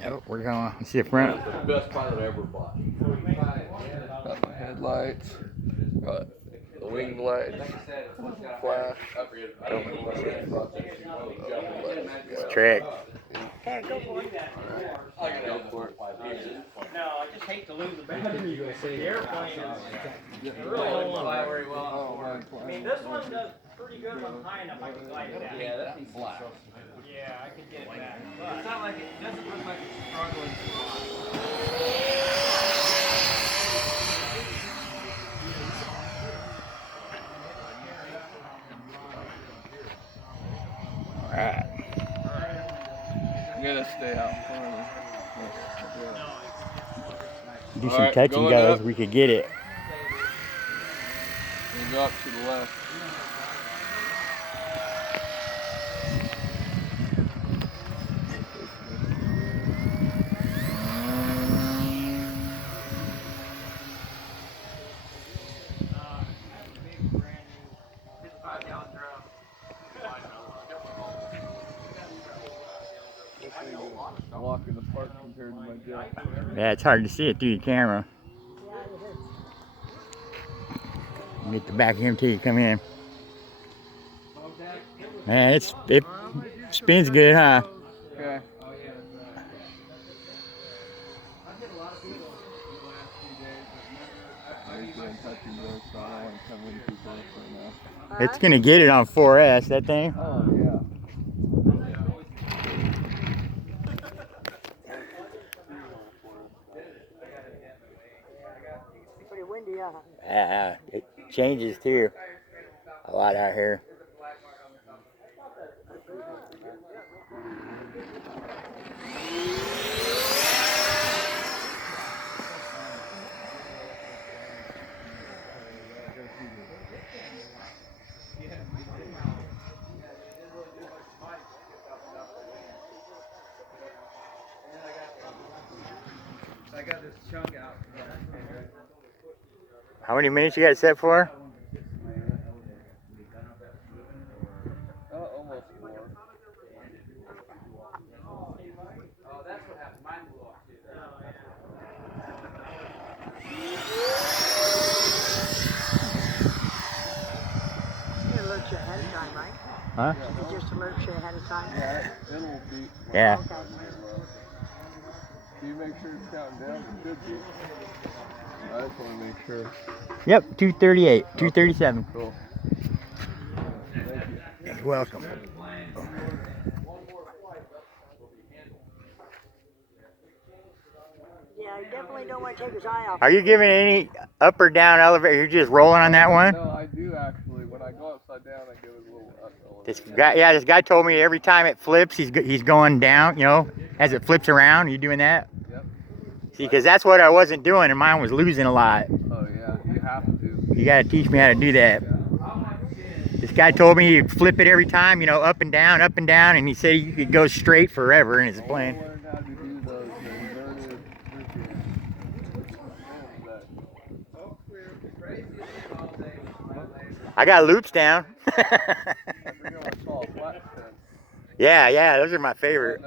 Yep, we're going to see the front. That's the best pilot I ever bought. Got my headlights, got the wing lights, flash. It's trick. Here, go for it. Go for it. No, I just hate to lose the battery. The airplane is really holding on very well. I mean, this one does pretty good if I'm high enough. I can glide it down. Yeah, that thing's flat. Yeah, I could get it back. But it's not like it doesn't look like it's struggling to fly. Alright. I'm gonna stay out front. Do some touching, guys. We could get it. We'll go up to the left. Walk in the park compared to my jet. Yeah, it's hard to see it through your camera. Get the back of him till you come in. Man, it spins good, huh? Okay. It's gonna get it on 4S, that thing. Oh yeah. Pretty windy, huh? Yeah, it changes too. A lot out here. I got this chunk out. How many minutes you got set for? Almost 4. Oh, that's what happened. Mine blew off too. It alerts you ahead of time, right? Huh? It just alerts you ahead of time. Yeah, it'll be. Yeah. Okay. Do you make sure it's counting down? It should be. I just want to make sure. Yep, 238, 237. Cool. Thank you. You're welcome. Yeah, you definitely don't want to take his eye off. Are you giving any up or down elevator? You're just rolling on that one? No, I do actually. When I go upside down, I give it a little up. This guy told me every time it flips, he's going down. You know, as it flips around. Are you doing that? Yep. See, because that's what I wasn't doing, and mine was losing a lot. Oh yeah, you have to. You gotta teach me how to do that. This guy told me he'd flip it every time, you know, up and down, and he said you could go straight forever in his plane. I learned how to do those inverted. I got loops down. Yeah, those are my favorite.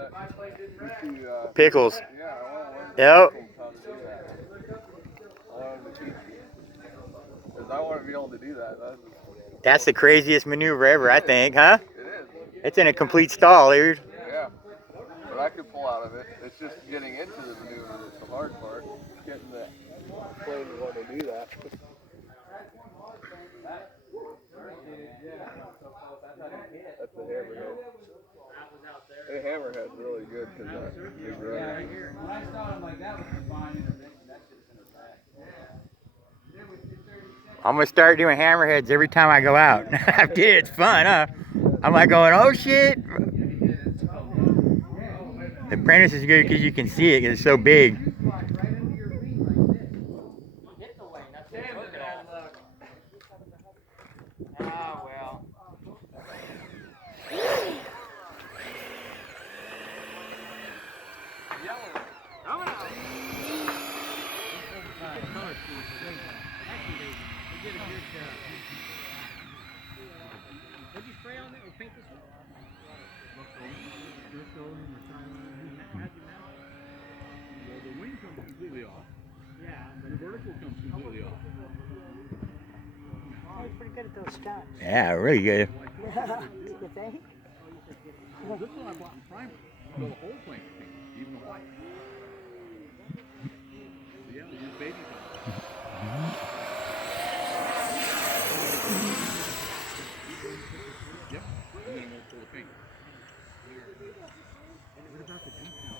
Pickles. Yep. I want to be able to do that. That's the craziest maneuver ever, I think, huh? It is. It's in a complete stall, dude. Yeah. But I could pull out of it. It's just getting into the maneuver that's the hard part. Getting the plane to want to do that. That's the hammerhead. The hammerhead's really good because that's big rudder. When I saw him like that was fine intervention, that shit's in the back. I'm gonna start doing hammerheads every time I go out. I did. It's fun, huh? I'm like going, oh shit. The apprentice is good because you can see it because it's so big. Ah, well. Did you spray on it or paint this one? He's pretty good at those stunts. Yeah, really good. You think? This one I bought in primer. So the whole thing pink, even the white. So yeah, they use baby powder. Yep, and then we'll pull the pink. What about the detail?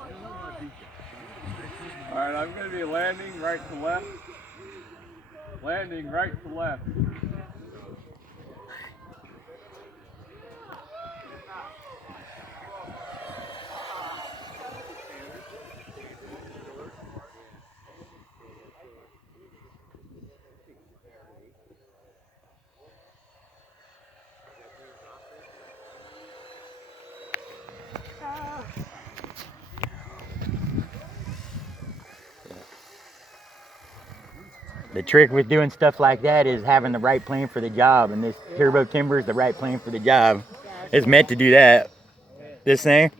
I don't know about detail. All right, I'm going to be landing right to left. Landing right to left. The trick with doing stuff like that is having the right plane for the job, and this turbo timber is the right plane for the job. It's meant to do that. This thing.